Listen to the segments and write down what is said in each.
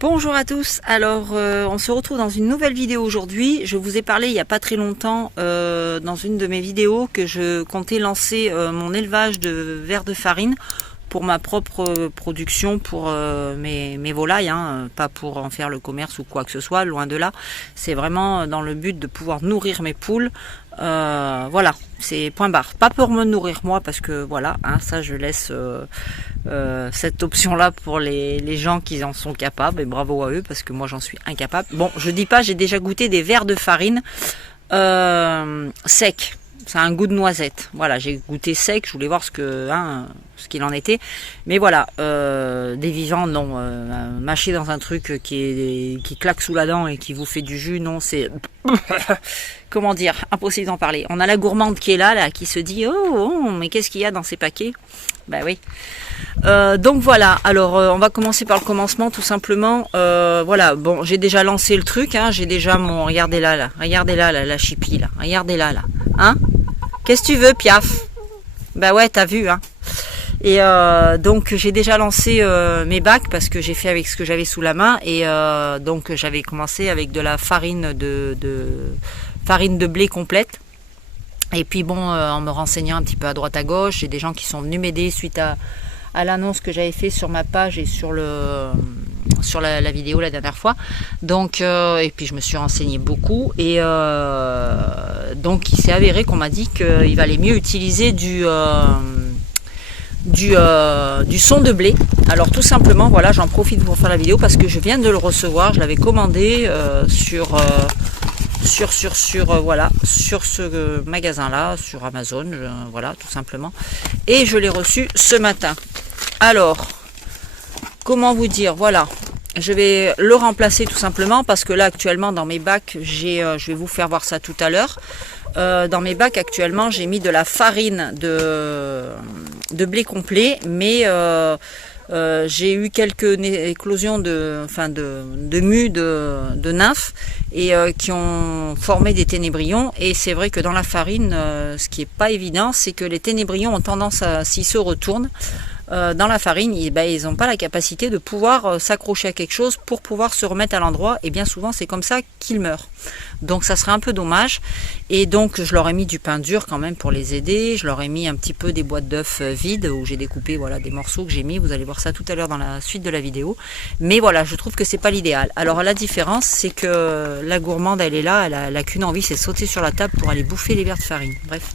Bonjour à tous, alors on se retrouve dans une nouvelle vidéo aujourd'hui. Je vous ai parlé il n'y a pas très longtemps dans une de mes vidéos que je comptais lancer mon élevage de vers de farine pour ma propre production, pour mes volailles, hein, pas pour en faire le commerce ou quoi que ce soit, loin de là. C'est vraiment dans le but de pouvoir nourrir mes poules. Voilà, c'est point barre. Pas pour me nourrir moi parce que voilà, hein, ça je laisse cette option là pour les gens qui en sont capables, et bravo à eux parce que moi j'en suis incapable. Bon, je dis pas, j'ai déjà goûté des vers de farine secs. Ça a un goût de noisette. Voilà, j'ai goûté sec, je voulais voir ce qu'il en était. Mais voilà, des vivants, non. Mâcher dans un truc qui claque sous la dent et qui vous fait du jus, non, c'est... Comment dire, impossible d'en parler. On a la gourmande qui est là, qui se dit « Oh, mais qu'est-ce qu'il y a dans ces paquets ?» Ben oui. Donc voilà, alors on va commencer par le commencement tout simplement. Voilà, bon, j'ai déjà lancé le truc, hein, j'ai déjà mon... Regardez là, la chipie, là. Regardez-la, là. Hein? Qu'est-ce que tu veux, Piaf? Bah ouais, t'as vu, hein. Et donc j'ai déjà lancé mes bacs parce que j'ai fait avec ce que j'avais sous la main. Et donc j'avais commencé avec de la farine farine de blé complète. Et puis bon, en me renseignant un petit peu à droite à gauche, j'ai des gens qui sont venus m'aider suite à l'annonce que j'avais fait sur ma page et sur la vidéo la dernière fois. Donc et puis je me suis renseignée beaucoup et donc il s'est avéré qu'on m'a dit qu'il valait mieux utiliser du son de blé. Alors tout simplement, voilà, j'en profite pour faire la vidéo parce que je viens de le recevoir. Je l'avais commandé sur ce magasin là, sur Amazon, voilà, tout simplement, et je l'ai reçu ce matin. Alors comment vous dire, voilà, je vais le remplacer tout simplement parce que là actuellement dans mes bacs je vais vous faire voir ça tout à l'heure. Dans mes bacs actuellement j'ai mis de la farine de blé complet, mais j'ai eu quelques éclosions de mues de nymphes et qui ont formé des ténébrions. Et c'est vrai que dans la farine, ce qui n'est pas évident, c'est que les ténébrions ont tendance à, s'ils se retournent dans la farine, ils n'ont pas la capacité de pouvoir s'accrocher à quelque chose pour pouvoir se remettre à l'endroit, et bien souvent c'est comme ça qu'ils meurent. Donc ça serait un peu dommage, et donc je leur ai mis du pain dur quand même pour les aider. Je leur ai mis un petit peu des boîtes d'œufs vides où j'ai découpé, voilà, des morceaux que j'ai mis, vous allez voir ça tout à l'heure dans la suite de la vidéo. Mais voilà, je trouve que c'est pas l'idéal. Alors la différence, c'est que la gourmande, elle est là, elle a qu'une envie, c'est sauter sur la table pour aller bouffer les vers de farine. Bref,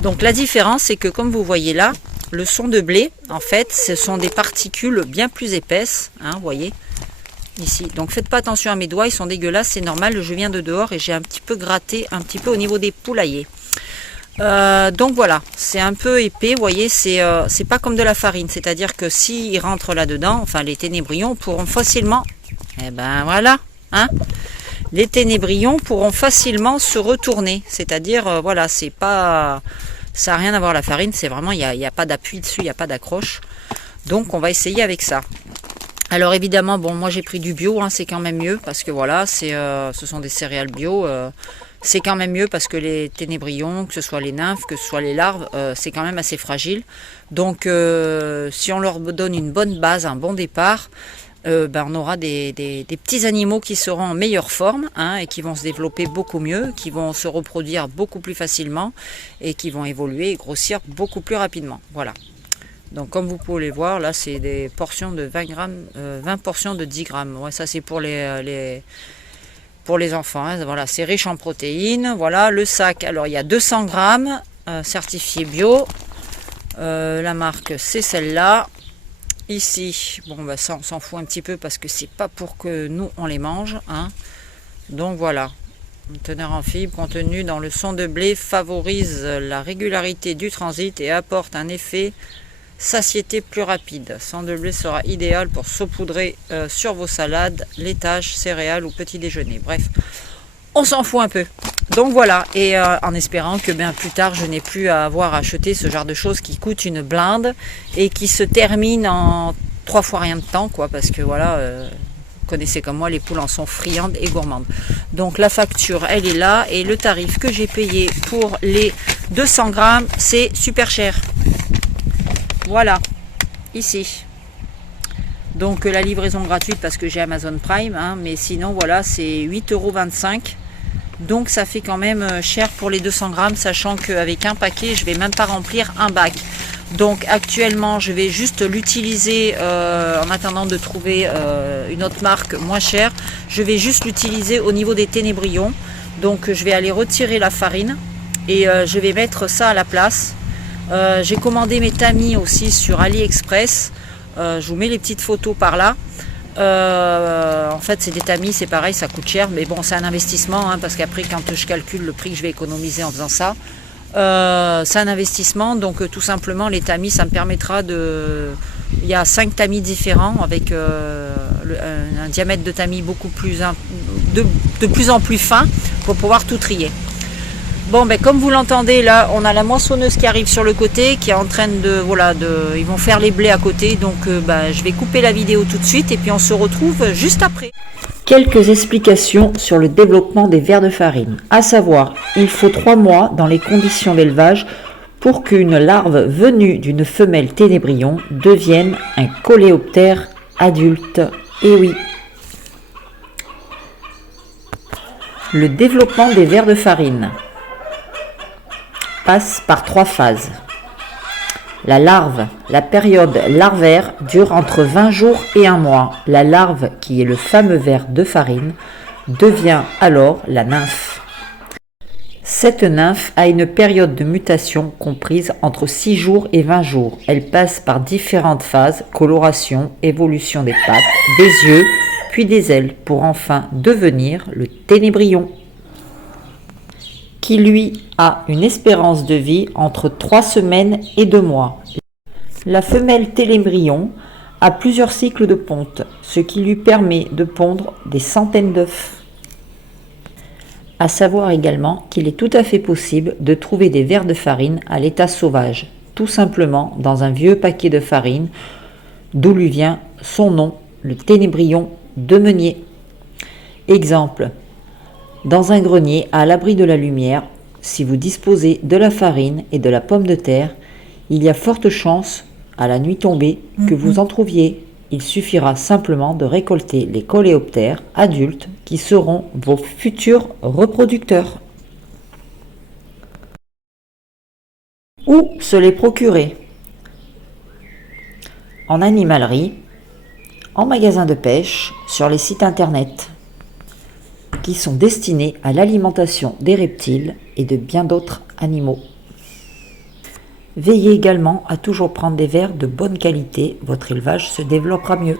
donc la différence, c'est que comme vous voyez là, le son de blé, en fait, ce sont des particules bien plus épaisses, hein, vous voyez, ici. Donc faites pas attention à mes doigts, ils sont dégueulasses, c'est normal, je viens de dehors et j'ai un petit peu gratté, un petit peu au niveau des poulaillers. Donc voilà, c'est un peu épais, vous voyez, c'est pas comme de la farine, c'est-à-dire que s'ils rentrent là-dedans, enfin les ténébrions pourront facilement, eh ben voilà, hein, les ténébrions pourront facilement se retourner, c'est-à-dire, voilà, c'est pas... Ça n'a rien à voir la farine, c'est vraiment, il n'y a pas d'appui dessus, il n'y a pas d'accroche. Donc on va essayer avec ça. Alors évidemment, bon, moi j'ai pris du bio, hein, c'est quand même mieux, parce que voilà, ce sont des céréales bio. C'est quand même mieux parce que les ténébrions, que ce soit les nymphes, que ce soit les larves, c'est quand même assez fragile. Donc si on leur donne une bonne base, un bon départ, on aura des petits animaux qui seront en meilleure forme, hein, et qui vont se développer beaucoup mieux, qui vont se reproduire beaucoup plus facilement et qui vont évoluer et grossir beaucoup plus rapidement. Voilà. Donc comme vous pouvez les voir, là c'est des portions de 20 grammes, 20 portions de 10 grammes. Ouais, ça c'est pour les enfants. Hein. Voilà, c'est riche en protéines. Voilà le sac. Alors il y a 200 grammes, certifié bio. La marque c'est celle-là. Ici, bon bah ça on s'en fout un petit peu parce que c'est pas pour que nous on les mange, hein. Donc voilà, un teneur en fibres contenu dans le son de blé favorise la régularité du transit et apporte un effet satiété plus rapide. Son de blé sera idéal pour saupoudrer sur vos salades, laitages, céréales ou petit déjeuner. Bref, on s'en fout un peu. Donc voilà, et en espérant que bien plus tard je n'ai plus à avoir acheté ce genre de choses qui coûtent une blinde et qui se terminent en 3 fois rien de temps, quoi, parce que voilà, vous connaissez comme moi, les poules en sont friandes et gourmandes. Donc la facture, elle est là, et le tarif que j'ai payé pour les 200 grammes, c'est super cher. Voilà, ici. Donc la livraison gratuite parce que j'ai Amazon Prime, hein, mais sinon voilà, c'est 8,25 €. Donc ça fait quand même cher pour les 200 grammes, sachant qu'avec un paquet, je vais même pas remplir un bac. Donc actuellement, je vais juste l'utiliser en attendant de trouver une autre marque moins chère. Je vais juste l'utiliser au niveau des ténébrions. Donc je vais aller retirer la farine et je vais mettre ça à la place. J'ai commandé mes tamis aussi sur AliExpress. Je vous mets les petites photos par là. En fait c'est des tamis, c'est pareil, ça coûte cher, mais bon c'est un investissement, hein, parce qu'après quand je calcule le prix que je vais économiser en faisant ça, c'est un investissement. Donc tout simplement les tamis, ça me permettra de... Il y a 5 tamis différents avec un diamètre de tamis beaucoup plus de plus en plus fin pour pouvoir tout trier. Bon, ben comme vous l'entendez là, on a la moissonneuse qui arrive sur le côté, qui est en train de, voilà, ils vont faire les blés à côté. Donc je vais couper la vidéo tout de suite et puis on se retrouve juste après. Quelques explications sur le développement des vers de farine. À savoir, il faut 3 mois dans les conditions d'élevage pour qu'une larve venue d'une femelle ténébrion devienne un coléoptère adulte. Et oui. Le développement des vers de farine passe par 3 phases. La larve, la période larvaire dure entre 20 jours et 1 mois. La larve, qui est le fameux ver de farine, devient alors la nymphe. Cette nymphe a une période de mutation comprise entre 6 jours et 20 jours. Elle passe par différentes phases, coloration, évolution des pattes, des yeux, puis des ailes, pour enfin devenir le ténébrion, qui lui a une espérance de vie entre 3 semaines et 2 mois. La femelle ténébrion a plusieurs cycles de ponte, ce qui lui permet de pondre des centaines d'œufs. À savoir également qu'il est tout à fait possible de trouver des vers de farine à l'état sauvage, tout simplement dans un vieux paquet de farine, d'où lui vient son nom, le ténébrion de meunier. Exemple. Dans un grenier à l'abri de la lumière, si vous disposez de la farine et de la pomme de terre, il y a forte chance, à la nuit tombée, que vous en trouviez. Il suffira simplement de récolter les coléoptères adultes qui seront vos futurs reproducteurs. Où se les procurer? En animalerie, en magasin de pêche, sur les sites internet, qui sont destinés à l'alimentation des reptiles et de bien d'autres animaux. Veillez également à toujours prendre des vers de bonne qualité, votre élevage se développera mieux.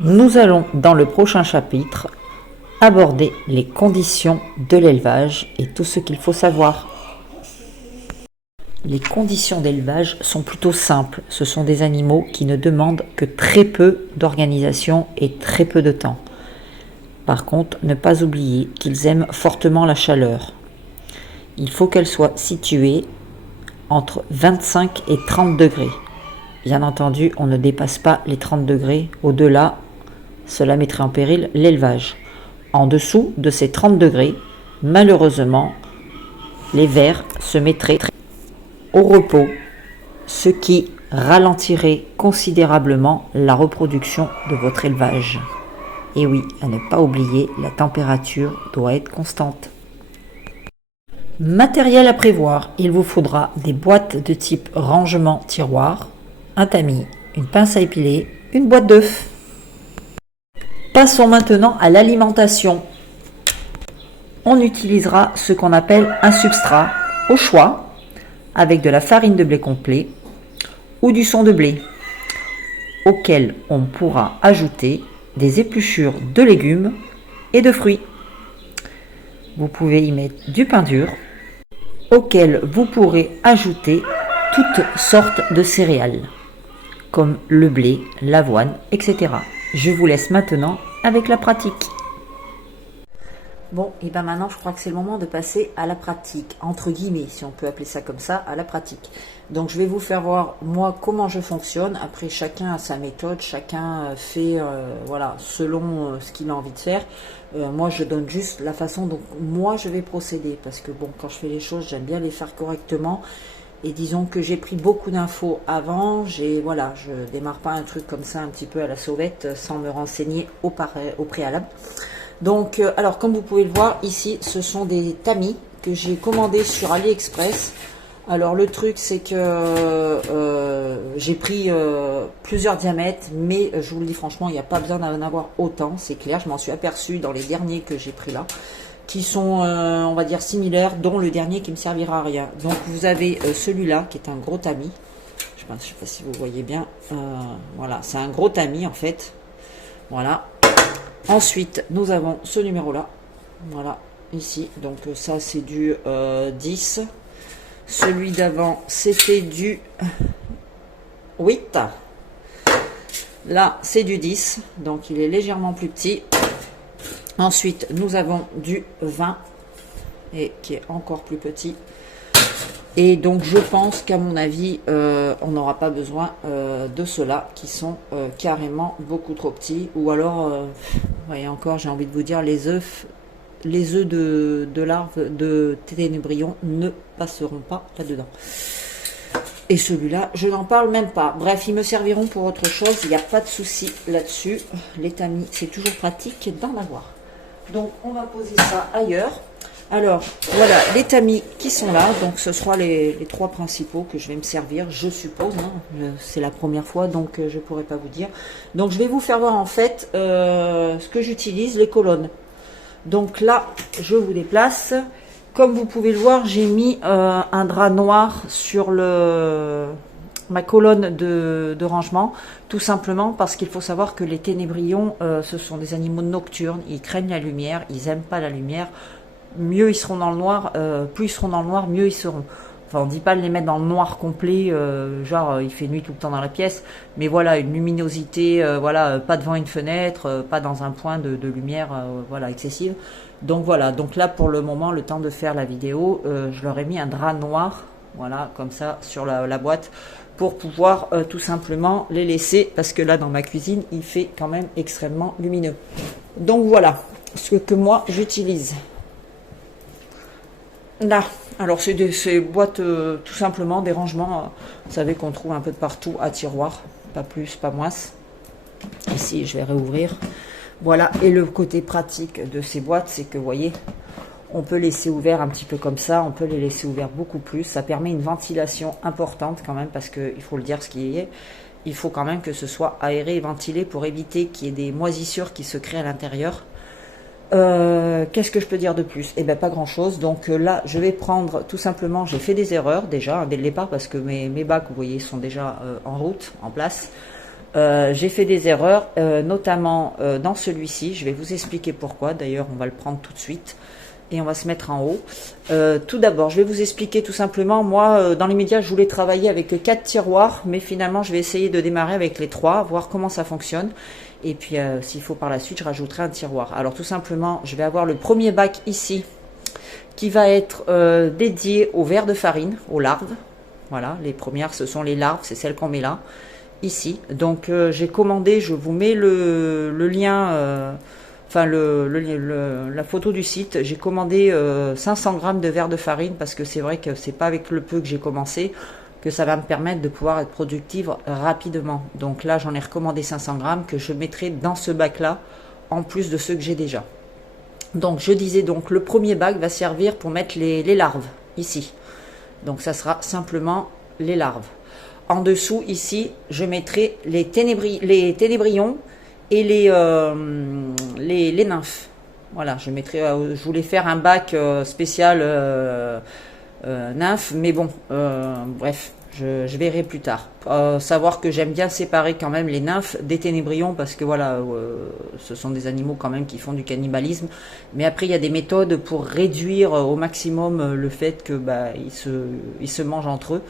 Nous allons dans le prochain chapitre aborder les conditions de l'élevage et tout ce qu'il faut savoir. Les conditions d'élevage sont plutôt simples, ce sont des animaux qui ne demandent que très peu d'organisation et très peu de temps. Par contre, ne pas oublier qu'ils aiment fortement la chaleur. Il faut qu'elle soit située entre 25 et 30 degrés. Bien entendu, on ne dépasse pas les 30 degrés. Au-delà, cela mettrait en péril l'élevage. En dessous de ces 30 degrés, malheureusement, les vers se mettraient au repos, ce qui ralentirait considérablement la reproduction de votre élevage. Et oui, à ne pas oublier, la température doit être constante. Matériel à prévoir, il vous faudra des boîtes de type rangement tiroir, un tamis, une pince à épiler, une boîte d'œufs. Passons maintenant à l'alimentation. On utilisera ce qu'on appelle un substrat au choix, avec de la farine de blé complet ou du son de blé, auquel on pourra ajouter des épluchures de légumes et de fruits. Vous pouvez y mettre du pain dur, auquel vous pourrez ajouter toutes sortes de céréales, comme le blé, l'avoine, etc. Je vous laisse maintenant avec la pratique. Bon, et bien maintenant, je crois que c'est le moment de passer à la pratique, entre guillemets, si on peut appeler ça comme ça, à la pratique. Donc, je vais vous faire voir, moi, comment je fonctionne. Après, chacun a sa méthode, chacun fait, voilà, selon ce qu'il a envie de faire. Moi, je donne juste la façon dont moi, je vais procéder. Parce que, bon, quand je fais les choses, j'aime bien les faire correctement. Et disons que j'ai pris beaucoup d'infos avant. Voilà, je démarre pas un truc comme ça un petit peu à la sauvette sans me renseigner au préalable. Donc, alors comme vous pouvez le voir ici, ce sont des tamis que j'ai commandés sur AliExpress. Alors le truc c'est que j'ai pris plusieurs diamètres, mais je vous le dis franchement, il n'y a pas besoin d'en avoir autant, c'est clair. Je m'en suis aperçu dans les derniers que j'ai pris là, qui sont on va dire similaires, dont le dernier qui me servira à rien. Donc vous avez celui-là qui est un gros tamis. Je sais pas si vous voyez bien. Voilà, c'est un gros tamis en fait. Voilà. Ensuite, nous avons ce numéro-là. Voilà, ici. Donc ça c'est du 10. Celui d'avant, c'était du 8. Là, c'est du 10. Donc, il est légèrement plus petit. Ensuite, nous avons du 20. Et qui est encore plus petit. Et donc, je pense qu'à mon avis, on n'aura pas besoin de ceux-là qui sont carrément beaucoup trop petits. Ou alors, voyez encore, j'ai envie de vous dire, les œufs de larves de ténébrion ne passeront pas là-dedans. Et celui-là, je n'en parle même pas. Bref, ils me serviront pour autre chose. Il n'y a pas de souci là-dessus. Les tamis, c'est toujours pratique d'en avoir. Donc, on va poser ça ailleurs. Alors, voilà, les tamis qui sont là. Donc, ce sera les trois principaux que je vais me servir, je suppose. Hein. C'est la première fois, donc je ne pourrai pas vous dire. Donc, je vais vous faire voir, en fait, ce que j'utilise, les colonnes. Donc là, je vous déplace. Comme vous pouvez le voir, j'ai mis un drap noir sur ma colonne de rangement. Tout simplement parce qu'il faut savoir que les ténébrions, ce sont des animaux nocturnes. Ils craignent la lumière, ils n'aiment pas la lumière. Mieux ils seront dans le noir, plus ils seront dans le noir, mieux ils seront. Enfin, on ne dit pas de les mettre dans le noir complet, genre il fait nuit tout le temps dans la pièce, mais voilà, une luminosité, voilà, pas devant une fenêtre, pas dans un point de lumière, voilà, excessive. Donc voilà, donc là pour le moment, le temps de faire la vidéo, je leur ai mis un drap noir, voilà, comme ça, sur la boîte, pour pouvoir tout simplement les laisser, parce que là dans ma cuisine, il fait quand même extrêmement lumineux. Donc voilà, ce que moi j'utilise. Là, alors c'est ces boîtes tout simplement des rangements, vous savez qu'on trouve un peu de partout à tiroir, pas plus, pas moins. Ici, je vais réouvrir. Voilà, et le côté pratique de ces boîtes, c'est que vous voyez, on peut laisser ouvert un petit peu comme ça, on peut les laisser ouverts beaucoup plus. Ça permet une ventilation importante quand même, parce qu'il faut le dire ce qui est. Il faut quand même que ce soit aéré et ventilé pour éviter qu'il y ait des moisissures qui se créent à l'intérieur. Qu'est-ce que je peux dire de plus? Eh bien pas grand chose. Donc là je vais prendre tout simplement, j'ai fait des erreurs déjà dès le départ parce que mes bacs, vous voyez, sont déjà en route, en place. J'ai fait des erreurs, notamment dans celui-ci. Je vais vous expliquer pourquoi. D'ailleurs on va le prendre tout de suite et on va se mettre en haut. Tout d'abord je vais vous expliquer tout simplement. Moi dans les médias je voulais travailler avec 4 tiroirs, mais finalement je vais essayer de démarrer avec les 3, voir comment ça fonctionne. Et puis, s'il faut par la suite, je rajouterai un tiroir. Alors, tout simplement, je vais avoir le premier bac ici qui va être dédié aux vers de farine, aux larves. Voilà, les premières, ce sont les larves, c'est celles qu'on met là, ici. Donc, j'ai commandé, je vous mets le lien, enfin, la photo du site. J'ai commandé 500 grammes de vers de farine parce que c'est vrai que c'est pas avec le peu que j'ai commencé que ça va me permettre de pouvoir être productive rapidement. Donc là, j'en ai recommandé 500 grammes que je mettrai dans ce bac-là, en plus de ceux que j'ai déjà. Donc, je disais, donc le premier bac va servir pour mettre les larves, ici. Donc, ça sera simplement les larves. En dessous, ici, je mettrai les ténébrions et les nymphes. Voilà, je mettrai, je voulais faire un bac spécial nymphes, mais bon, bref, je verrai plus tard. Savoir que j'aime bien séparer quand même les nymphes des ténébrions parce que voilà, ce sont des animaux quand même qui font du cannibalisme. Mais après, il y a des méthodes pour réduire au maximum le fait que ils se mangent entre eux.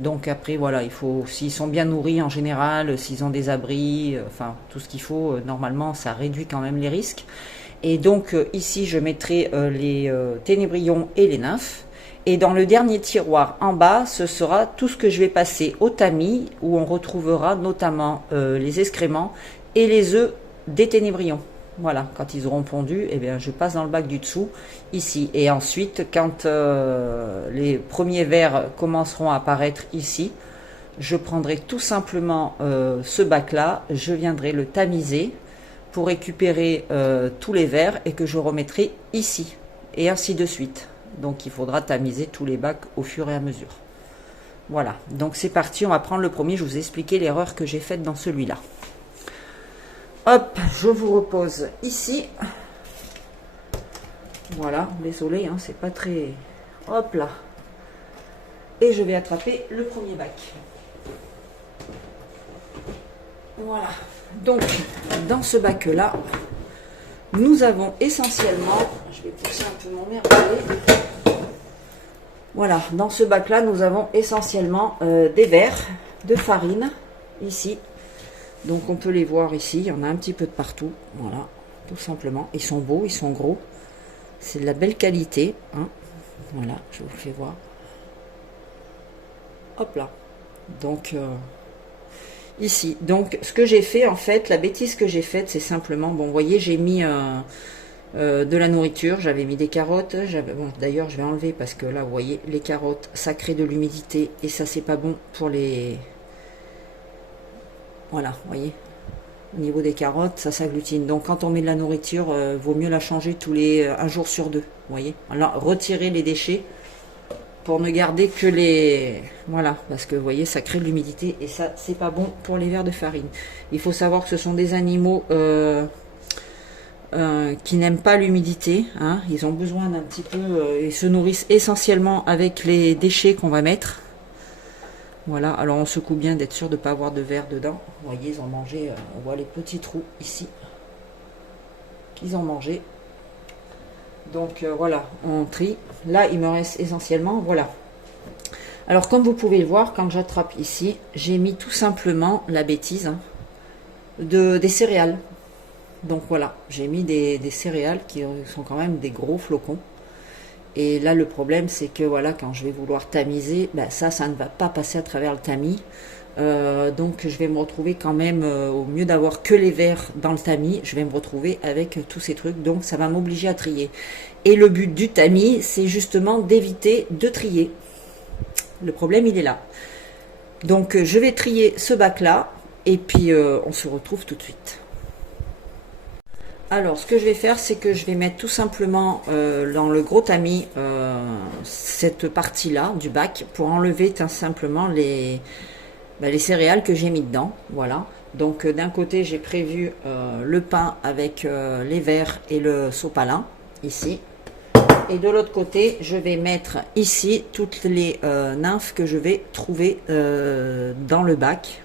Donc après, voilà, il faut, s'ils sont bien nourris en général, s'ils ont des abris, enfin tout ce qu'il faut, normalement, ça réduit quand même les risques. Et donc ici, je mettrai les ténébrions et les nymphes. Et dans le dernier tiroir en bas, ce sera tout ce que je vais passer au tamis, où on retrouvera notamment les excréments et les œufs des ténébrions. Voilà, quand ils auront pondu, eh bien, je passe dans le bac du dessous, ici. Et ensuite, quand les premiers verres commenceront à apparaître ici, je prendrai tout simplement ce bac-là, je viendrai le tamiser pour récupérer tous les verres et que je remettrai ici. Et ainsi de suite. Donc, il faudra tamiser tous les bacs au fur et à mesure. Voilà, donc c'est parti, on va prendre le premier. Je vous ai expliqué l'erreur que j'ai faite dans celui-là. Hop, je vous repose ici. Voilà, désolé, hein, c'est pas très... Hop là. Et je vais attraper le premier bac. Voilà. Donc, dans ce bac-là, nous avons essentiellement... Je vais pousser un peu mon merveilleux. Voilà, dans ce bac-là, nous avons essentiellement des verres de farine, ici. Donc on peut les voir ici, il y en a un petit peu de partout, voilà, tout simplement. Ils sont beaux, ils sont gros, c'est de la belle qualité, hein. Voilà, je vous fais voir. Hop là, donc ici, donc ce que j'ai fait en fait, la bêtise que j'ai faite, c'est simplement, bon, vous voyez, j'ai mis de la nourriture, j'avais mis des carottes, bon, d'ailleurs je vais enlever parce que là, vous voyez, les carottes, ça crée de l'humidité et ça c'est pas bon pour les... Voilà, vous voyez, au niveau des carottes, ça s'agglutine. Donc quand on met de la nourriture, vaut mieux la changer tous les un jour sur deux. Vous voyez. Alors retirer les déchets pour ne garder que les... Voilà, parce que vous voyez, ça crée de l'humidité et ça, c'est pas bon pour les vers de farine. Il faut savoir que ce sont des animaux qui n'aiment pas l'humidité. Hein. Ils ont besoin d'un petit peu... ils se nourrissent essentiellement avec les déchets qu'on va mettre. Voilà, alors on secoue bien d'être sûr de ne pas avoir de verre dedans. Vous voyez, ils ont mangé, on voit les petits trous ici qu'ils ont mangé. Donc voilà, on trie. Là, il me reste essentiellement, voilà. Alors comme vous pouvez le voir, quand j'attrape ici, j'ai mis tout simplement la bêtise hein, des céréales. Donc voilà, j'ai mis des céréales qui sont quand même des gros flocons. Et là, le problème, c'est que voilà, quand je vais vouloir tamiser, ben, ça ne va pas passer à travers le tamis. Donc, je vais me retrouver quand même, au mieux d'avoir que les verres dans le tamis, je vais me retrouver avec tous ces trucs. Donc, ça va m'obliger à trier. Et le but du tamis, c'est justement d'éviter de trier. Le problème, il est là. Donc, je vais trier ce bac-là. Et puis, on se retrouve tout de suite. Alors, ce que je vais faire, c'est que je vais mettre tout simplement dans le gros tamis cette partie-là du bac pour enlever tout simplement les céréales que j'ai mis dedans. Voilà. Donc, d'un côté, j'ai prévu le pain avec les verres et le sopalin, ici. Et de l'autre côté, je vais mettre ici toutes les nymphes que je vais trouver dans le bac.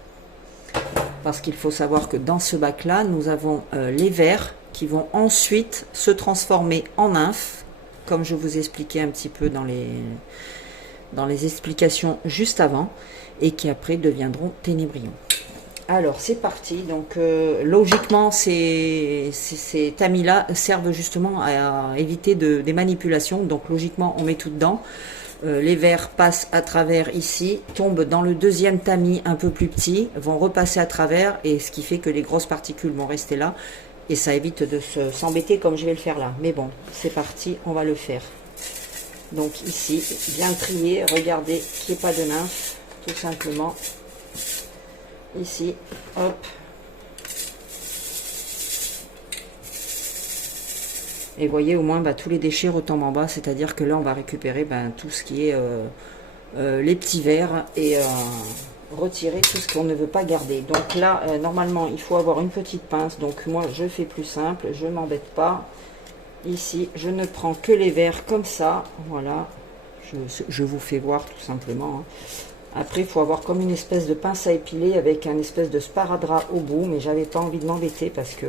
Parce qu'il faut savoir que dans ce bac-là, nous avons les verres qui vont ensuite se transformer en nymphes, comme je vous ai expliqué un petit peu dans les explications juste avant, et qui après deviendront ténébrions. Alors c'est parti, donc logiquement ces tamis-là servent justement à éviter des manipulations, donc logiquement on met tout dedans. Les verres passent à travers ici, tombent dans le deuxième tamis un peu plus petit, vont repasser à travers, et ce qui fait que les grosses particules vont rester là, et ça évite de s'embêter comme je vais le faire là. Mais bon, c'est parti, on va le faire. Donc ici, bien trier, regardez qu'il n'y ait pas de nymphe, tout simplement. Ici, hop. Et voyez au moins tous les déchets retombent en bas, c'est-à-dire que là on va récupérer tout ce qui est les petits verres et retirer tout ce qu'on ne veut pas garder. Donc là normalement il faut avoir une petite pince, donc moi je fais plus simple, je ne m'embête pas. Ici je ne prends que les verres comme ça, voilà, je vous fais voir tout simplement. Après il faut avoir comme une espèce de pince à épiler avec un espèce de sparadrap au bout, mais j'avais pas envie de m'embêter parce que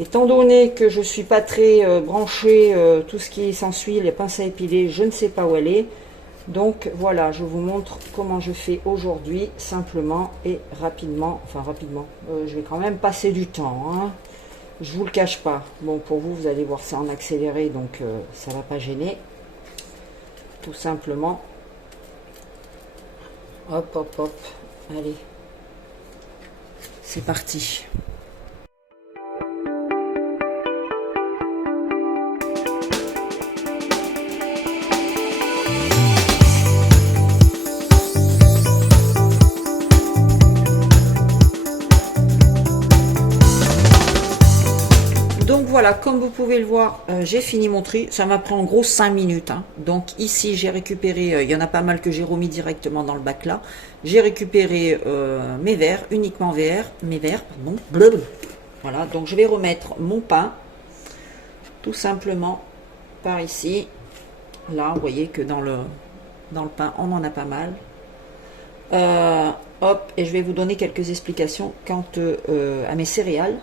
étant donné que je suis pas très branchée, tout ce qui s'ensuit, les pinces à épiler, je ne sais pas où elle est. Donc voilà, je vous montre comment je fais aujourd'hui, simplement et rapidement. Enfin rapidement, je vais quand même passer du temps, hein. Je vous le cache pas. Bon, pour vous, vous allez voir ça en accéléré, donc ça va pas gêner. Tout simplement. Hop, hop, hop. Allez. C'est parti. voilà, comme vous pouvez le voir, j'ai fini mon tri. Ça m'a pris en gros 5 minutes. Hein. Donc ici, j'ai récupéré, il y en a pas mal que j'ai remis directement dans le bac là. J'ai récupéré mes verres, uniquement verres, mes verres, pardon. Blablabla. Voilà, donc je vais remettre mon pain, tout simplement, par ici. Là, vous voyez que dans le pain, on en a pas mal. Hop, et je vais vous donner quelques explications quant à mes céréales.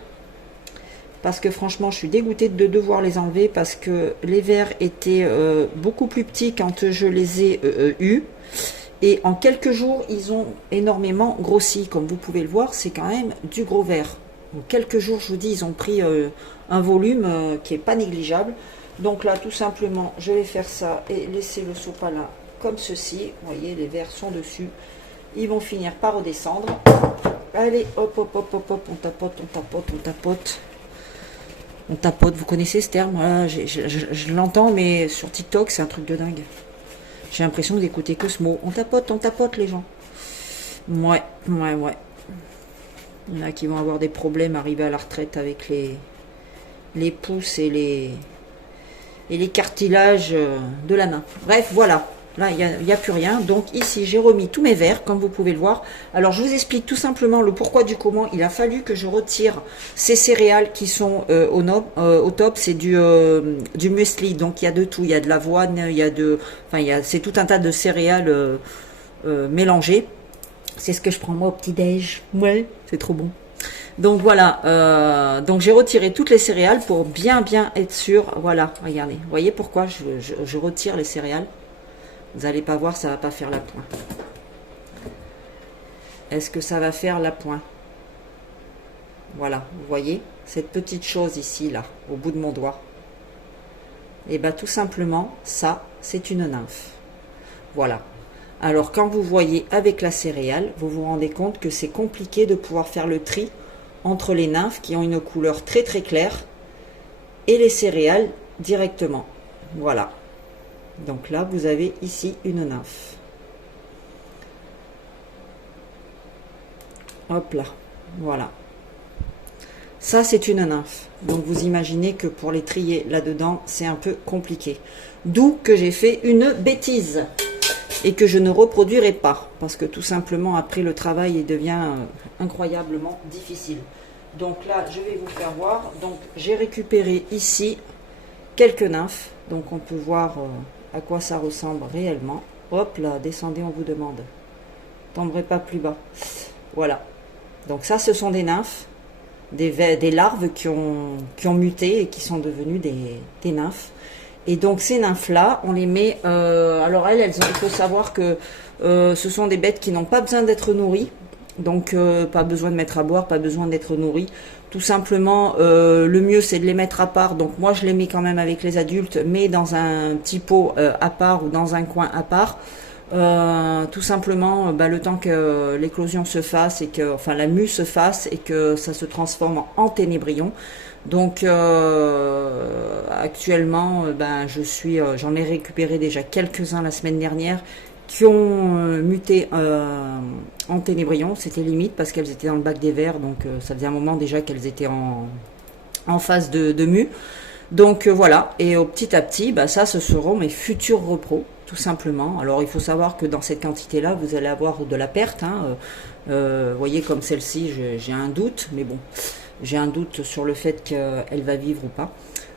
Parce que franchement, je suis dégoûtée de devoir les enlever parce que les verres étaient beaucoup plus petits quand je les ai eus. Et en quelques jours, ils ont énormément grossi. Comme vous pouvez le voir, c'est quand même du gros verre. En quelques jours, je vous dis, ils ont pris un volume qui n'est pas négligeable. Donc là, tout simplement, je vais faire ça et laisser le sopalin comme ceci. Vous voyez, les verres sont dessus. Ils vont finir par redescendre. Allez, hop, hop, hop, hop, hop, on tapote, on tapote, on tapote. On tapote, vous connaissez ce terme? Voilà, je l'entends, mais sur TikTok, c'est un truc de dingue. J'ai l'impression d'écouter que ce mot. On tapote, les gens. Ouais, ouais, ouais. Il y en a qui vont avoir des problèmes arrivés à la retraite avec les pouces et les cartilages de la main. Bref, voilà. Là, il n'y a plus rien. Donc ici, j'ai remis tous mes verres, comme vous pouvez le voir. Alors, je vous explique tout simplement le pourquoi du comment. Il a fallu que je retire ces céréales qui sont au top. C'est du muesli. Donc, il y a de tout. Il y a de l'avoine, c'est tout un tas de céréales mélangées. C'est ce que je prends moi au petit-déj. Ouais, c'est trop bon. Donc voilà, donc j'ai retiré toutes les céréales pour bien être sûr. Voilà, regardez. Vous voyez pourquoi je retire les céréales? Vous n'allez pas voir, ça va pas faire la pointe. Est-ce que ça va faire la pointe? Voilà, vous voyez, cette petite chose ici, là, au bout de mon doigt. Et bien, tout simplement, ça, c'est une nymphe. Voilà. Alors, quand vous voyez avec la céréale, vous vous rendez compte que c'est compliqué de pouvoir faire le tri entre les nymphes qui ont une couleur très claire et les céréales directement. Voilà. Donc là, vous avez ici une nymphe. Hop là, voilà. Ça, c'est une nymphe. Donc, vous imaginez que pour les trier là-dedans, c'est un peu compliqué. D'où que j'ai fait une bêtise et que je ne reproduirai pas. Parce que tout simplement, après, le travail il devient incroyablement difficile. Donc là, je vais vous faire voir. Donc, j'ai récupéré ici quelques nymphes. Donc, on peut voir à quoi ça ressemble réellement. Hop là, descendez, on vous demande. Tomberez pas plus bas. Voilà. Donc ça, ce sont des nymphes, des larves qui ont muté et qui sont devenues des nymphes. Et donc ces nymphes-là, on les met... alors il faut savoir que ce sont des bêtes qui n'ont pas besoin d'être nourries. Donc pas besoin de mettre à boire, pas besoin d'être nourries. Tout simplement, le mieux c'est de les mettre à part. Donc moi je les mets quand même avec les adultes, mais dans un petit pot à part ou dans un coin à part. Tout simplement, le temps que l'éclosion se fasse et que, enfin la mue se fasse et que ça se transforme en ténébrion. Donc actuellement, j'en ai récupéré déjà quelques-uns la semaine dernière qui ont muté en ténébrion. C'était limite parce qu'elles étaient dans le bac des vers, donc ça faisait un moment déjà qu'elles étaient en phase de mue. Donc voilà, et petit à petit, ça ce seront mes futurs repros, tout simplement. Alors il faut savoir que dans cette quantité-là, vous allez avoir de la perte. Vous voyez comme celle-ci, j'ai un doute, mais bon, j'ai un doute sur le fait qu'elle va vivre ou pas.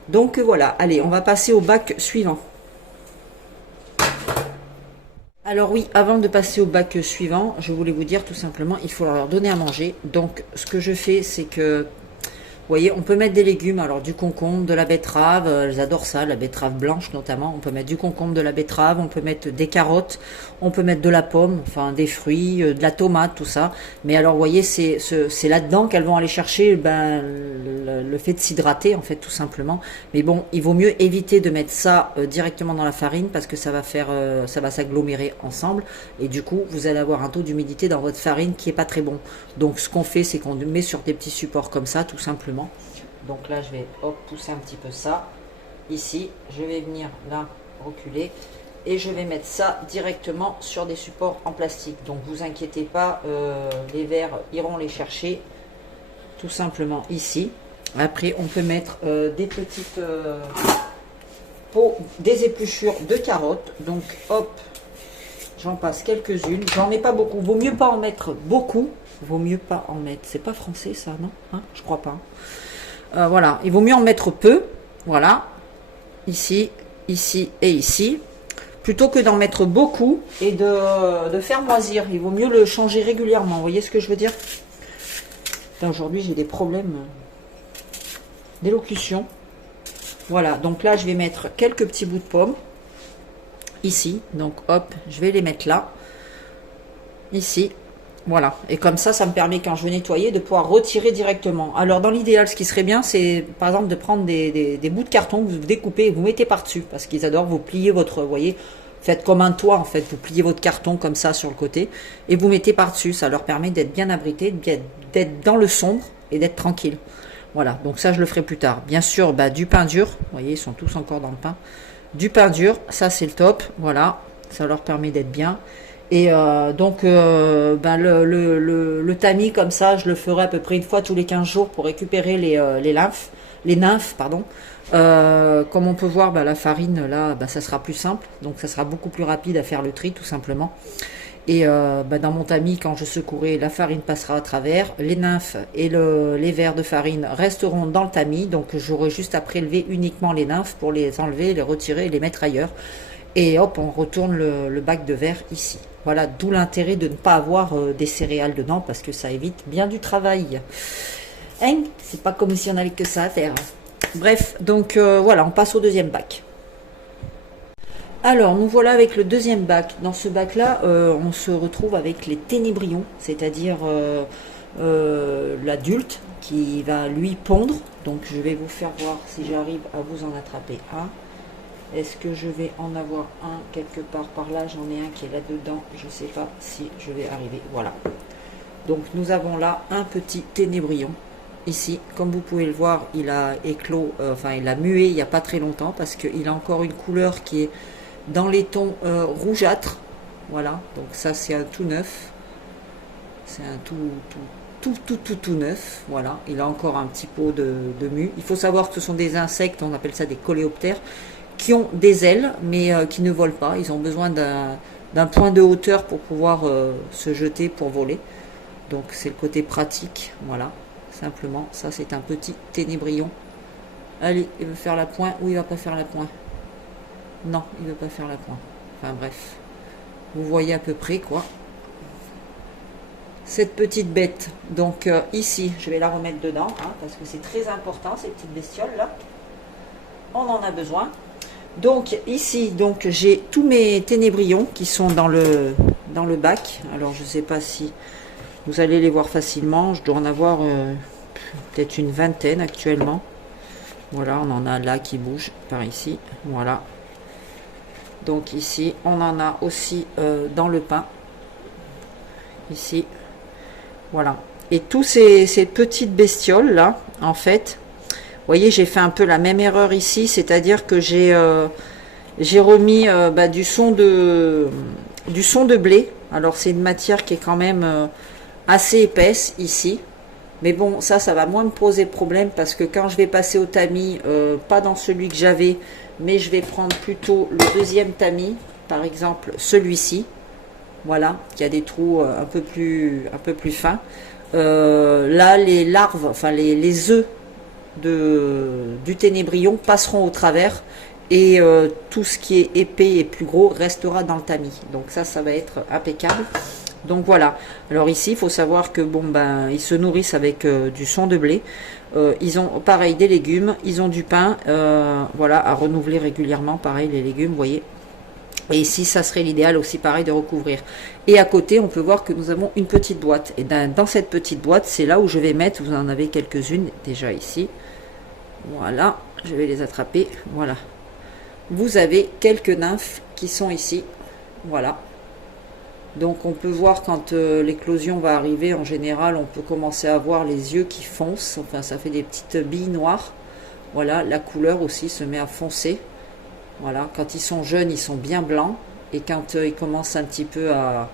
Donc voilà, allez, on va passer au bac suivant. Alors oui, avant de passer au bac suivant, je voulais vous dire tout simplement, il faut leur donner à manger. Donc ce que je fais, c'est que, vous voyez, on peut mettre des légumes, alors du concombre, de la betterave, elles adorent ça, la betterave blanche notamment. On peut mettre du concombre, de la betterave, on peut mettre des carottes, on peut mettre de la pomme, enfin des fruits, de la tomate, tout ça. Mais alors, vous voyez, c'est là-dedans qu'elles vont aller chercher le fait de s'hydrater, en fait, tout simplement. Mais bon, il vaut mieux éviter de mettre ça directement dans la farine parce que ça va s'agglomérer ensemble. Et du coup, vous allez avoir un taux d'humidité dans votre farine qui est pas très bon. Donc, ce qu'on fait, c'est qu'on met sur des petits supports comme ça, tout simplement. Donc là, je vais pousser un petit peu ça. Ici, je vais venir là, reculer. Et je vais mettre ça directement sur des supports en plastique. Donc, vous inquiétez pas, les vers iront les chercher tout simplement ici. Après, on peut mettre des petites pots, des épluchures de carottes. Donc, hop, j'en passe quelques-unes. J'en mets pas beaucoup. Vaut mieux pas en mettre beaucoup. Vaut mieux pas en mettre. C'est pas français, ça, non, hein? Je crois pas. Voilà, il vaut mieux en mettre peu. Voilà, ici, ici et ici. Plutôt que d'en mettre beaucoup et de faire moisir. Il vaut mieux le changer régulièrement. Vous voyez ce que je veux dire? Aujourd'hui, j'ai des problèmes d'élocution. Voilà, donc là, je vais mettre quelques petits bouts de pommes. Ici, donc hop, je vais les mettre là. Ici, voilà. Et comme ça me permet, quand je vais nettoyer, de pouvoir retirer directement. Alors, dans l'idéal, ce qui serait bien, c'est, par exemple, de prendre des bouts de carton que vous découpez et vous mettez par-dessus. Parce qu'ils adorent, vous plier votre, vous voyez, faites comme un toit, en fait. Vous pliez votre carton comme ça sur le côté et vous mettez par-dessus. Ça leur permet d'être bien abrités, d'être dans le sombre et d'être tranquille. Voilà, donc ça, je le ferai plus tard. Bien sûr, bah, du pain dur. Vous voyez, ils sont tous encore dans le pain. Du pain dur, ça, c'est le top. Voilà, ça leur permet d'être bien. Et donc, ben le tamis, comme ça, je le ferai à peu près une fois tous les 15 jours pour récupérer les nymphes, pardon. Comme on peut voir, ben, la farine, là, ben, ça sera plus simple. Donc, ça sera beaucoup plus rapide à faire le tri, tout simplement. Et ben, dans mon tamis, quand je secouerai, la farine passera à travers. Les nymphes et les verres de farine resteront dans le tamis. Donc, j'aurai juste à prélever uniquement les nymphes pour les enlever, les retirer et les mettre ailleurs. Et hop, on retourne le bac de verre ici. Voilà, d'où l'intérêt de ne pas avoir des céréales dedans, parce que ça évite bien du travail. Hein? C'est pas comme si on n'avait que ça à faire. Bref, donc voilà, on passe au deuxième bac. Alors, nous voilà avec le deuxième bac. Dans ce bac-là, on se retrouve avec les ténébrions, c'est-à-dire l'adulte qui va lui pondre. Donc, je vais vous faire voir si j'arrive à vous en attraper un. Est-ce que je vais en avoir un quelque part par là? J'en ai un qui est là-dedans. Je ne sais pas si je vais arriver. Voilà. Donc, nous avons là un petit ténébrion. Ici, comme vous pouvez le voir, il a éclos, enfin, il a mué il n'y a pas très longtemps parce qu'il a encore une couleur qui est dans les tons rougeâtres. Voilà. Donc, ça, c'est un tout neuf. C'est un tout neuf. Voilà. Il a encore un petit pot de mue. Il faut savoir que ce sont des insectes, on appelle ça des coléoptères, qui ont des ailes, mais qui ne volent pas. Ils ont besoin d'un point de hauteur pour pouvoir se jeter pour voler. Donc c'est le côté pratique, voilà, simplement. Ça, c'est un petit ténébrion. Allez, il veut faire la pointe ou il va pas faire la pointe? Non, il veut pas faire la pointe. Enfin bref, vous voyez à peu près quoi. Cette petite bête, donc ici, je vais la remettre dedans, hein, parce que c'est très important, ces petites bestioles là. On en a besoin. Donc ici, donc j'ai tous mes ténébrions qui sont dans le bac. Alors je ne sais pas si vous allez les voir facilement. Je dois en avoir peut-être une vingtaine actuellement. Voilà, on en a là qui bougent par ici. Voilà. Donc ici, on en a aussi dans le pain. Ici. Voilà. Et tous ces petites bestioles là, en fait, vous voyez, j'ai fait un peu la même erreur ici, c'est-à-dire que j'ai remis bah, du son de blé. Alors c'est une matière qui est quand même assez épaisse ici. Mais bon, ça va moins me poser problème parce que quand je vais passer au tamis, pas dans celui que j'avais, mais je vais prendre plutôt le deuxième tamis, par exemple celui-ci. Voilà, qui a des trous un peu plus fins. Là, les larves, enfin les œufs du ténébrion passeront au travers et tout ce qui est épais et plus gros restera dans le tamis. Donc ça va être impeccable. Donc voilà. Alors ici, il faut savoir que bon ben ils se nourrissent avec du son de blé. Ils ont pareil des légumes, ils ont du pain, voilà, à renouveler régulièrement. Pareil les légumes, vous voyez. Et ici, ça serait l'idéal aussi, pareil, de recouvrir. Et à côté, on peut voir que nous avons une petite boîte. Et dans cette petite boîte, c'est là où je vais mettre, vous en avez quelques-unes déjà ici. Voilà, je vais les attraper. Voilà. Vous avez quelques nymphes qui sont ici. Voilà. Donc, on peut voir quand l'éclosion va arriver, en général, on peut commencer à voir les yeux qui foncent. Enfin, ça fait des petites billes noires. Voilà, la couleur aussi se met à foncer. Voilà, quand ils sont jeunes, ils sont bien blancs. Et quand ils commencent un petit peu à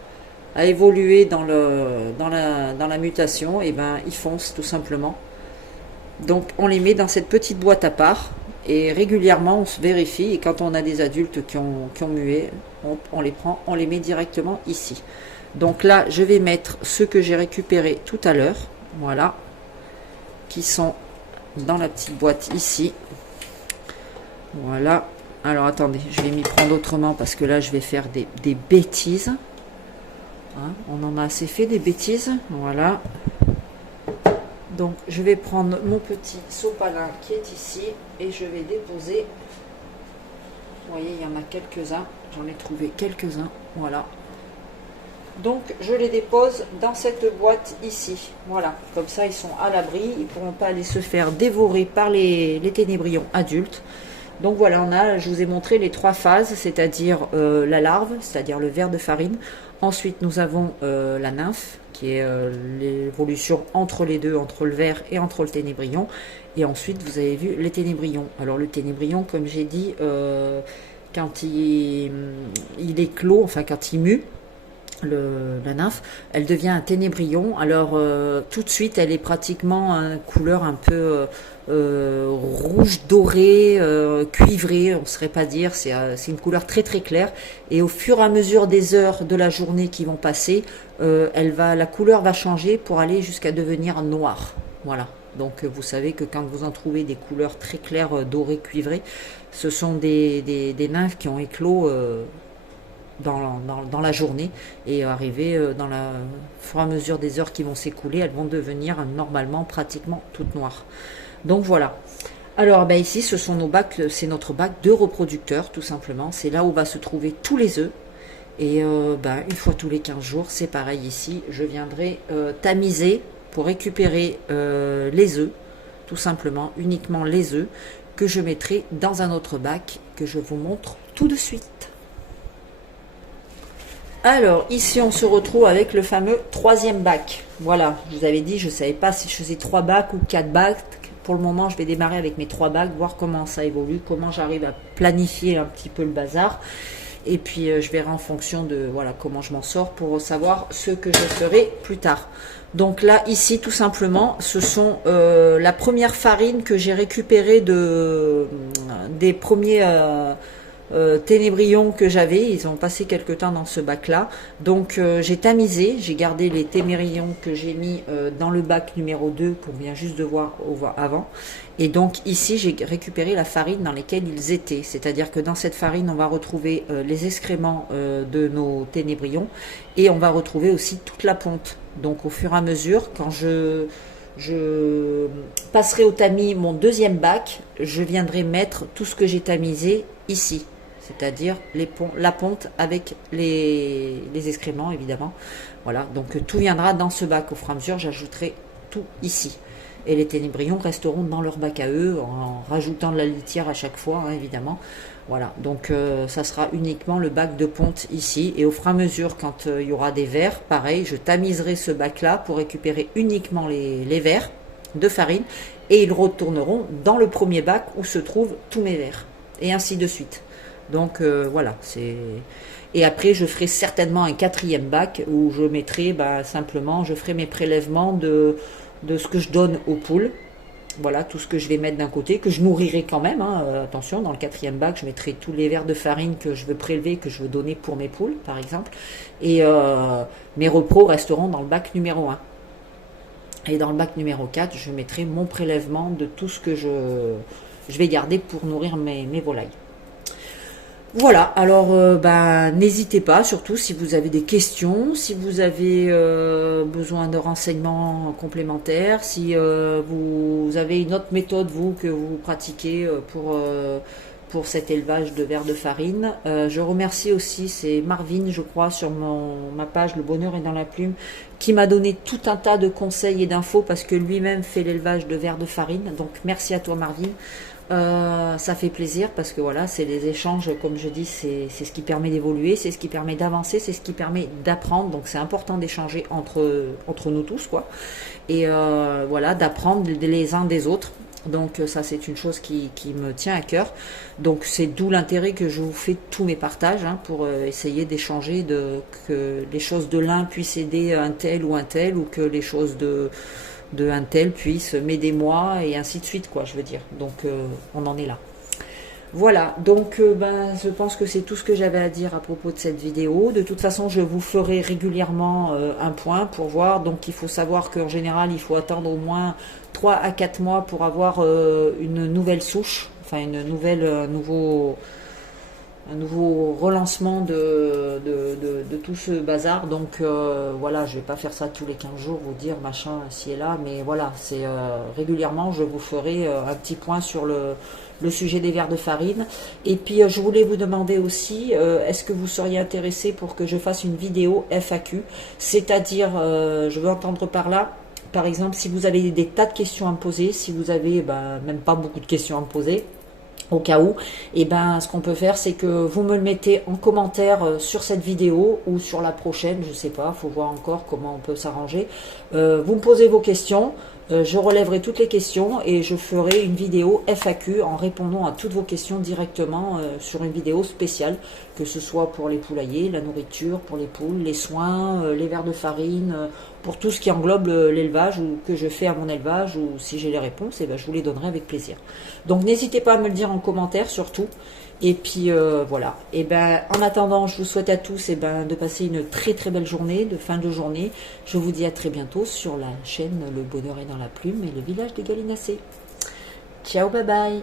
évoluer dans la mutation, et ben ils foncent tout simplement. Donc on les met dans cette petite boîte à part et régulièrement on se vérifie, et quand on a des adultes qui ont mué, on les prend, on les met directement ici. Donc là je vais mettre ceux que j'ai récupérés tout à l'heure, voilà, qui sont dans la petite boîte ici. Voilà, alors attendez, je vais m'y prendre autrement parce que là je vais faire des bêtises, hein, on en a assez fait des bêtises. Voilà, donc je vais prendre mon petit sopalin qui est ici et je vais déposer, vous voyez il y en a quelques-uns, j'en ai trouvé quelques-uns, voilà. Donc je les dépose dans cette boîte ici, voilà, comme ça ils sont à l'abri, ils ne pourront pas aller se faire dévorer par les ténébrions adultes. Donc voilà, je vous ai montré les 3 phases, c'est-à-dire la larve, c'est-à-dire le ver de farine. Ensuite nous avons la nymphe, qui est l'évolution entre les deux, entre le ver et entre le ténébrion. Et ensuite vous avez vu les ténébrions. Alors le ténébrion, comme j'ai dit, quand il éclot, enfin quand il mue, la nymphe, elle devient un ténébrion. Alors tout de suite elle est pratiquement une couleur un peu rouge doré, cuivré, on ne saurait pas dire, c'est une couleur très très claire, et au fur et à mesure des heures de la journée qui vont passer, la couleur va changer pour aller jusqu'à devenir noire. Voilà, donc vous savez que quand vous en trouvez des couleurs très claires, dorées, cuivrées, ce sont des nymphes qui ont éclos dans la journée, et arrivé au fur et à mesure des heures qui vont s'écouler, elles vont devenir normalement pratiquement toutes noires. Donc voilà. Alors ben ici ce sont nos bacs, c'est notre bac de reproducteurs tout simplement, c'est là où va se trouver tous les œufs. Et une fois tous les 15 jours, c'est pareil ici, je viendrai tamiser pour récupérer les œufs, tout simplement, uniquement les œufs, que je mettrai dans un autre bac que je vous montre tout de suite. Alors ici on se retrouve avec le fameux 3e bac. Voilà, je vous avais dit, je ne savais pas si je faisais 3 bacs ou 4 bacs. Pour le moment je vais démarrer avec mes 3 bacs, voir comment ça évolue, comment j'arrive à planifier un petit peu le bazar. Et puis je verrai en fonction de voilà comment je m'en sors pour savoir ce que je ferai plus tard. Donc là ici tout simplement ce sont la première farine que j'ai récupérée des premiers ténébrions que j'avais. Ils ont passé quelque temps dans ce bac là, donc j'ai tamisé, j'ai gardé les ténébrions que j'ai mis dans le bac numéro 2 qu'on vient juste de voir avant, et donc ici j'ai récupéré la farine dans lesquelles ils étaient, c'est à dire que dans cette farine on va retrouver les excréments de nos ténébrions, et on va retrouver aussi toute la ponte. Donc au fur et à mesure, quand je passerai au tamis mon 2e bac, je viendrai mettre tout ce que j'ai tamisé ici, c'est-à-dire la ponte avec les excréments évidemment. Voilà, donc tout viendra dans ce bac. Au fur et à mesure, j'ajouterai tout ici. Et les ténébrions resteront dans leur bac à eux, en rajoutant de la litière à chaque fois, hein, évidemment. Voilà, donc ça sera uniquement le bac de ponte ici. Et au fur et à mesure, quand il y aura des vers, pareil, je tamiserai ce bac-là pour récupérer uniquement les vers de farine. Et ils retourneront dans le premier bac où se trouvent tous mes vers. Et ainsi de suite. Donc voilà, et après je ferai certainement un 4e bac où je mettrai simplement, je ferai mes prélèvements de ce que je donne aux poules. Voilà, tout ce que je vais mettre d'un côté, que je nourrirai quand même, hein, attention, dans le 4e bac je mettrai tous les vers de farine que je veux prélever, que je veux donner pour mes poules par exemple, et mes repros resteront dans le bac numéro 1. Et dans le bac numéro 4 je mettrai mon prélèvement de tout ce que je vais garder pour nourrir mes volailles. Voilà, alors n'hésitez pas, surtout si vous avez des questions, si vous avez besoin de renseignements complémentaires, si vous avez une autre méthode, vous, que vous pratiquez pour cet élevage de vers de farine. Je remercie aussi, c'est Marvin, je crois, sur ma page Le Bonheur est dans la plume, qui m'a donné tout un tas de conseils et d'infos parce que lui-même fait l'élevage de vers de farine. Donc merci à toi Marvin. Ça fait plaisir parce que voilà, c'est les échanges, comme je dis, c'est ce qui permet d'évoluer, c'est ce qui permet d'avancer, c'est ce qui permet d'apprendre. Donc c'est important d'échanger entre nous tous, quoi. Et voilà, d'apprendre les uns des autres. Donc ça c'est une chose qui me tient à cœur. Donc c'est d'où l'intérêt que je vous fais tous mes partages, hein, pour essayer d'échanger, que les choses de l'un puissent aider un tel, ou que les choses de un tel puisse m'aider moi et ainsi de suite, quoi, je veux dire. Donc on en est là. Voilà, donc ben, je pense que c'est tout ce que j'avais à dire à propos de cette vidéo. De toute façon, je vous ferai régulièrement un point pour voir. Donc il faut savoir qu'en général, il faut attendre au moins 3 à 4 mois pour avoir une nouvelle souche, enfin une nouvelle, un nouveau relancement de tout ce bazar. Donc voilà, je vais pas faire ça tous les 15 jours, vous dire machin ci et là, mais voilà, c'est régulièrement, je vous ferai un petit point sur le sujet des verres de farine. Et puis je voulais vous demander aussi, est-ce que vous seriez intéressé pour que je fasse une vidéo FAQ, c'est-à-dire, je veux entendre par là, par exemple, si vous avez des tas de questions à me poser, si vous avez même pas beaucoup de questions à me poser, au cas où, et ben ce qu'on peut faire, c'est que vous me le mettez en commentaire sur cette vidéo ou sur la prochaine, je sais pas, faut voir encore comment on peut s'arranger. Vous me posez vos questions, je relèverai toutes les questions et je ferai une vidéo FAQ en répondant à toutes vos questions directement sur une vidéo spéciale, que ce soit pour les poulaillers, la nourriture pour les poules, les soins, les verres de farine, pour tout ce qui englobe l'élevage ou que je fais à mon élevage, ou si j'ai les réponses, et ben je vous les donnerai avec plaisir. Donc n'hésitez pas à me le dire en commentaire surtout. Et puis voilà. Et ben en attendant, je vous souhaite à tous de passer une très très belle journée, de fin de journée. Je vous dis à très bientôt sur la chaîne Le Bonheur est dans la plume et le village des Gallinacés. Ciao, bye bye.